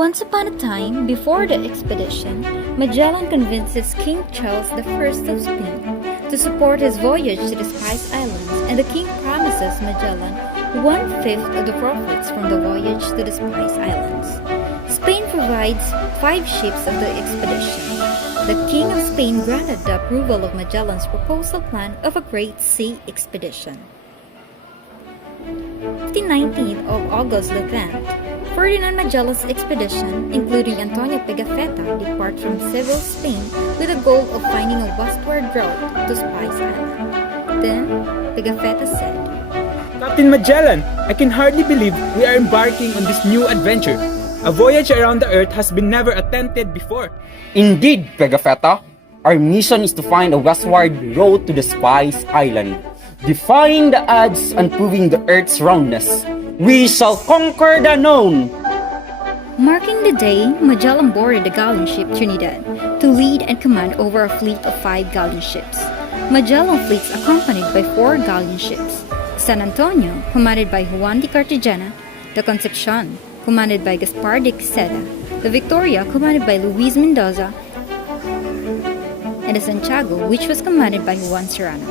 Once upon a time, before the expedition, Magellan convinces King Charles I of Spain to support his voyage to the Spice Islands, and the king promises Magellan one-fifth of the profits from the voyage to the Spice Islands. Spain provides 5 ships of the expedition. The King of Spain granted the approval of Magellan's proposal plan of a great sea expedition. 19 of August the 10th, Ferdinand Magellan's expedition, including Antonio Pigafetta, depart from Seville, Spain, with the goal of finding a westward route to Spice Island. Then, Pigafetta said, Captain Magellan, I can hardly believe we are embarking on this new adventure. A voyage around the earth has been never attempted before. Indeed, Pigafetta, our mission is to find a westward road to the Spice Island, defying the odds and proving the earth's roundness. We shall conquer the known! Marking the day, Magellan boarded the galleon ship Trinidad to lead and command over a fleet of 5 galleon ships. Magellan fleets accompanied by 4 galleon ships: San Antonio, commanded by Juan de Cartagena; the Concepcion, commanded by Gaspar de Quesada; the Victoria, commanded by Luis Mendoza; and the Santiago, which was commanded by Juan Serrano.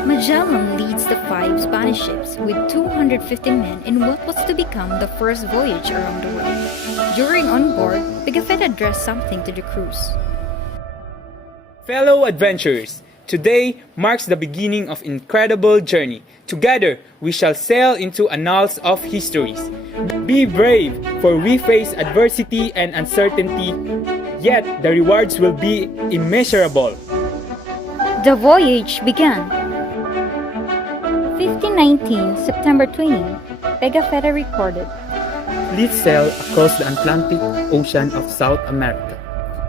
Magellan leads the 5 Spanish ships with 250 men in what was to become the first voyage around the world. During on board, Pigafetta addressed something to the crews. Fellow adventurers, today marks the beginning of an incredible journey. Together, we shall sail into annals of histories. Be brave, for we face adversity and uncertainty, yet the rewards will be immeasurable. The voyage began. 1519, September 20, Pigafetta recorded. Let's sail across the Atlantic Ocean of South America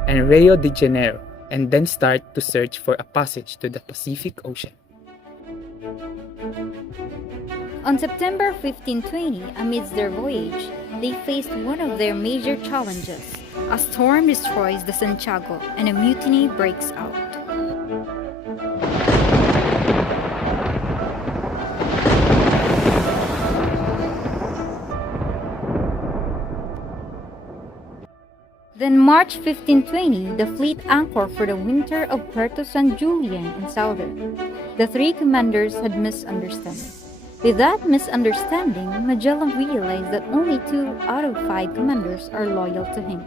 and Rio de Janeiro, and then start to search for a passage to the Pacific Ocean. On September 1520, amidst their voyage, they faced one of their major challenges. A storm destroys the Santiago and a mutiny breaks out. Then March 1520, the fleet anchored for the winter of Puerto San Julian in southern. The 3 commanders had misunderstanding. With that misunderstanding, Magellan realized that only 2 out of 5 commanders are loyal to him.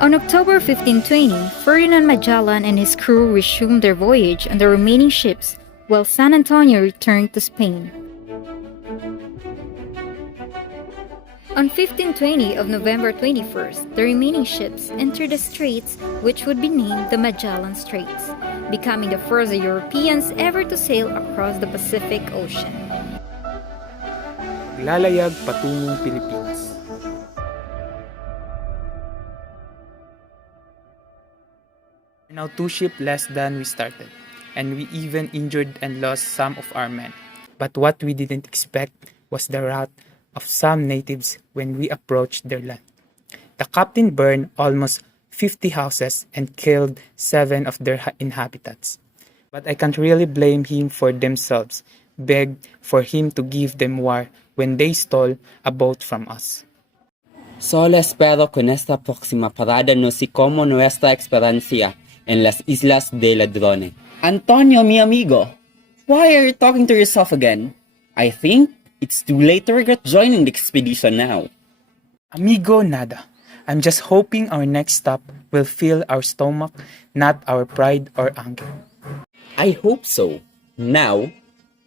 On October 1520, Ferdinand Magellan and his crew resumed their voyage on the remaining ships, while San Antonio returned to Spain. On 1520 of November 21st, the remaining ships entered the straits which would be named the Magellan Straits, becoming the first Europeans ever to sail across the Pacific Ocean. Lalayag patungong Pilipinas. Now 2 ships less than we started, and we even injured and lost some of our men. But what we didn't expect was the wrath of some natives when we approached their land. The captain burned almost 50 houses and killed 7 of their inhabitants. But I can't really blame him for themselves, begged for him to give them war when they stole a boat from us. Solo espero con esta próxima parada no se como nuestra experiencia en las Islas de Ladrone. Antonio, mi amigo, why are you talking to yourself again? I think it's too late to regret joining the expedition now. Amigo, nada. I'm just hoping our next stop will fill our stomach, not our pride or anger. I hope so. Now,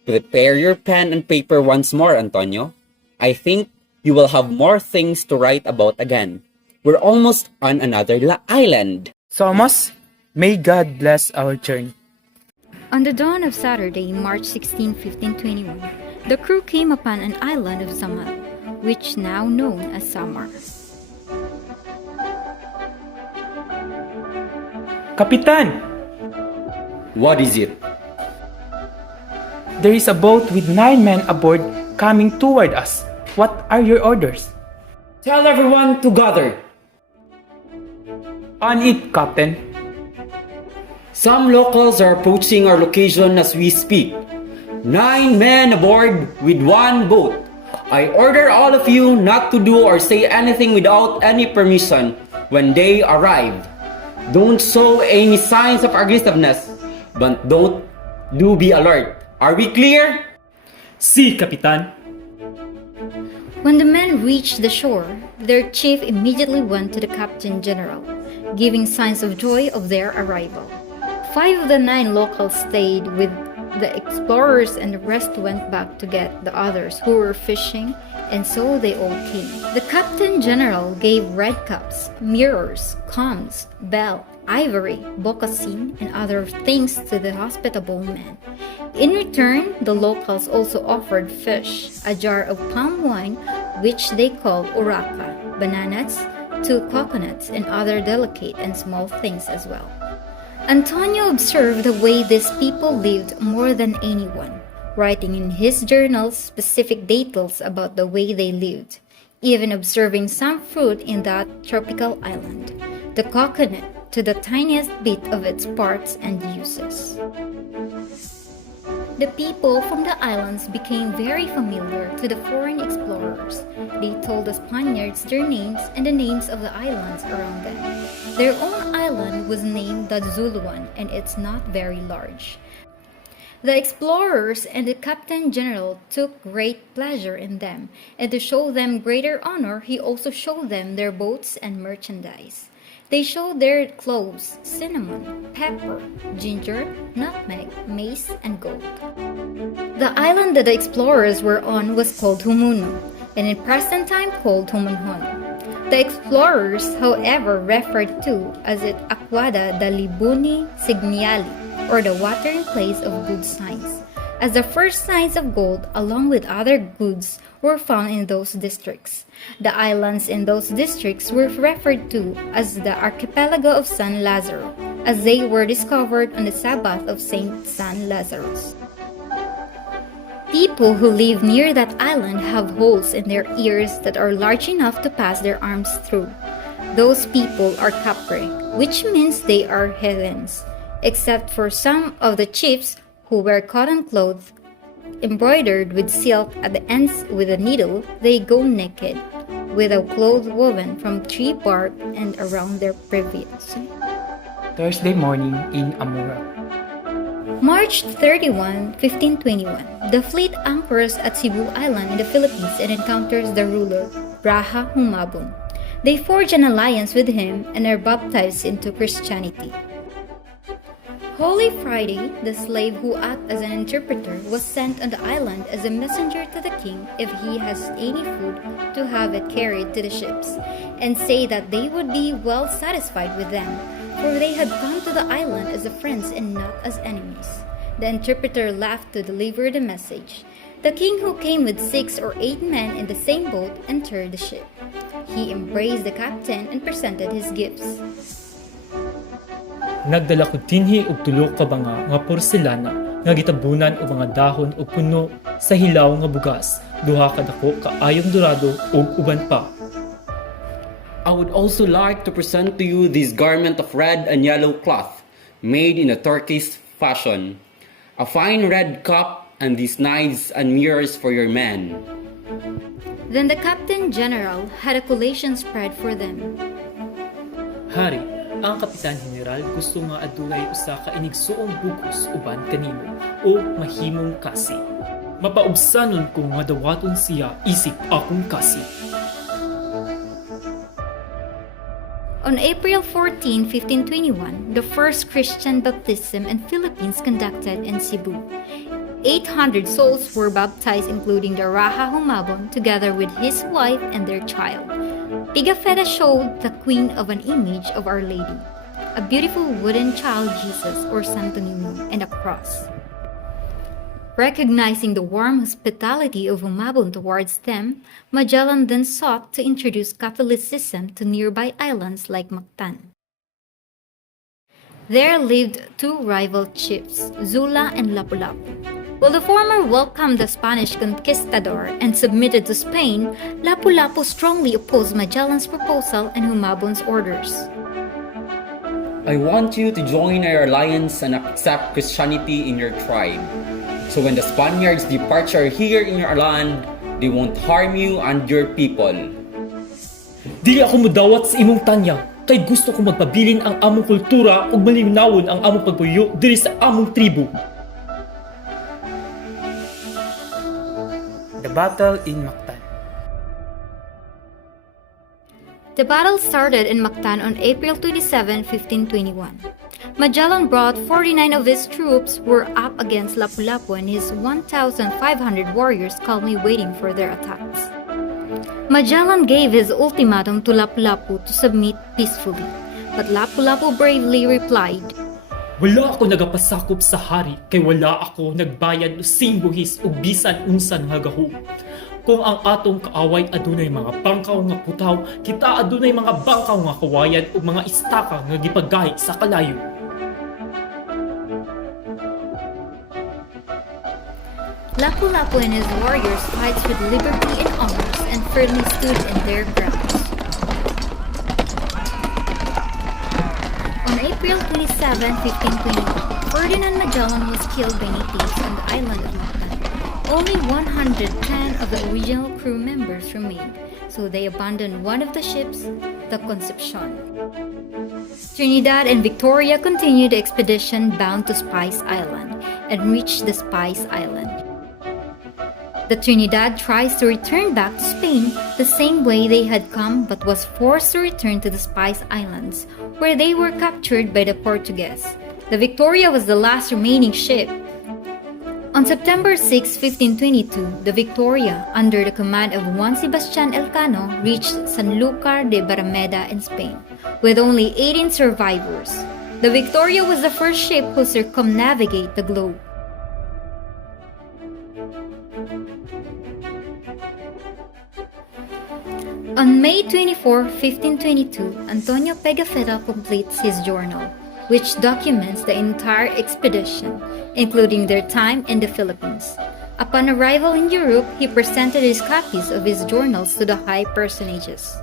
prepare your pen and paper once more, Antonio. I think you will have more things to write about again. We're almost on another island. Somos, may God bless our journey. On the dawn of Saturday, March 16, 1521, the crew came upon an island of Samar, which now known as Samar. Kapitan! What is it? There is a boat with 9 men aboard coming toward us. What are your orders? Tell everyone to gather. On it, Captain. Some locals are approaching our location as we speak. 9 men aboard with 1 boat. I order all of you not to do or say anything without any permission when they arrive. Don't show any signs of aggressiveness, but do be alert. Are we clear? Si, Kapitan. When the men reached the shore, their chief immediately went to the Captain General, giving signs of joy of their arrival. 5 of the 9 locals stayed with the explorers and the rest went back to get the others who were fishing, and so they all came. The Captain General gave red cups, mirrors, combs, bell, ivory, boccasin, and other things to the hospitable men. In return, the locals also offered fish, a jar of palm wine, which they called uraka, bananas, 2 coconuts, and other delicate and small things as well. Antonio observed the way these people lived more than anyone, writing in his journals specific details about the way they lived, even observing some fruit in that tropical island, the coconut, to the tiniest bit of its parts and uses. The people from the islands became very familiar to the foreign explorers. They told the Spaniards their names and the names of the islands around them. Their own island was named the Zuluan, and it's not very large. The explorers and the Captain General took great pleasure in them, and to show them greater honor, he also showed them their boats and merchandise. They showed their cloves, cinnamon, pepper, ginger, nutmeg, mace, and gold. The island that the explorers were on was called Humuno, and in present time called Humunhon. The explorers, however, referred to as it Aquada da Libuni Signiali, or the watering place of good signs, as the first signs of gold, along with other goods, were found in those districts. The islands in those districts were referred to as the archipelago of San Lazaro, as they were discovered on the Sabbath of Saint San Lazarus. People who live near that island have holes in their ears that are large enough to pass their arms through. Those people are Capre, which means they are heathens, except for some of the chiefs who wear cotton clothes embroidered with silk at the ends with a needle. They go naked, with a cloth woven from tree bark and around their privates. Thursday morning in Amura. March 31, 1521, the fleet anchors at Cebu Island in the Philippines and encounters the ruler, Braha Humabon. They forge an alliance with him and are baptized into Christianity. Holy Friday, the slave who acted as an interpreter, was sent on the island as a messenger to the king if he has any food to have it carried to the ships, and say that they would be well satisfied with them, for they had come to the island as friends and not as enemies. The interpreter left to deliver the message. The king, who came with 6 or 8 men in the same boat, entered the ship. He embraced the captain and presented his gifts. Nagdala ko tinhi og tulo ka banga nga porselana nga gitabunan og mga dahon og puno sa hilaw nga bugas, duha ka dako kaayong dorado ug uban pa. I would also like to present to you this garment of red and yellow cloth, made in a Turkish fashion, a fine red cup, and these knives and mirrors for your men. Then the Captain General had a collation spread for them. Hari, ang Kapitan General gusto nga adunay usa ka inigsuong bugos uban kanimo o mahimong kasi. Mapaubsanon ko nga dawaton siya isip akong kasi. On April 14, 1521, the first Christian baptism in Philippines conducted in Cebu. 800 souls were baptized, including the Raha Humabon, together with his wife and their child. Pigafetta showed the queen of an image of Our Lady, a beautiful wooden child Jesus or Santo Niño, and a cross. Recognizing the warm hospitality of Humabon towards them, Magellan then sought to introduce Catholicism to nearby islands like Mactan. There lived 2 rival chiefs, Zula and Lapu-Lapu. While the former welcomed the Spanish conquistador and submitted to Spain, Lapu-Lapu strongly opposed Magellan's proposal and Humabon's orders. I want you to join our alliance and accept Christianity in your tribe. So when the Spaniards' departure here in your land, They won't harm you and your people. Dili ako mudawat sa imong tanyag, kay gusto ko magpabilin ang among kultura ug malinawon ang among pagpuyo diri sa among tribu. The Battle in Mactan. The battle started in Mactan on April 27, 1521. Magellan brought 49 of his troops were up against Lapu-Lapu and his 1,500 warriors calmly waiting for their attacks. Magellan gave his ultimatum to Lapu-Lapu to submit peacefully, but Lapu-Lapu bravely replied, Wala ako nagapasakop sa hari kay wala ako nagbayad o simbuhis o bisan unsan nga gahom. Kung ang atong kaaway adunay mga bangkaw nga putaw, kita adunay mga bangkaw nga kawayan o mga istaka nga gipagahi sa kalayo. Lapu-Lapu and his warriors fights with liberty and honors and firmly stood in their grounds. On April 27, 1521, Ferdinand Magellan was killed by natives on the island of Mactan. Only 110 of the original crew members remained, so they abandoned one of the ships, the Concepcion. Trinidad and Victoria continued the expedition bound to Spice Island and reached the Spice Island. The Trinidad tries to return back to Spain the same way they had come but was forced to return to the Spice Islands, where they were captured by the Portuguese. The Victoria was the last remaining ship. On September 6, 1522, the Victoria, under the command of Juan Sebastian Elcano, reached Sanlúcar de Barrameda in Spain, with only 18 survivors. The Victoria was the first ship who circumnavigate the globe. On May 24, 1522, Antonio Pigafetta completes his journal, which documents the entire expedition, including their time in the Philippines. Upon arrival in Europe, he presented his copies of his journals to the high personages.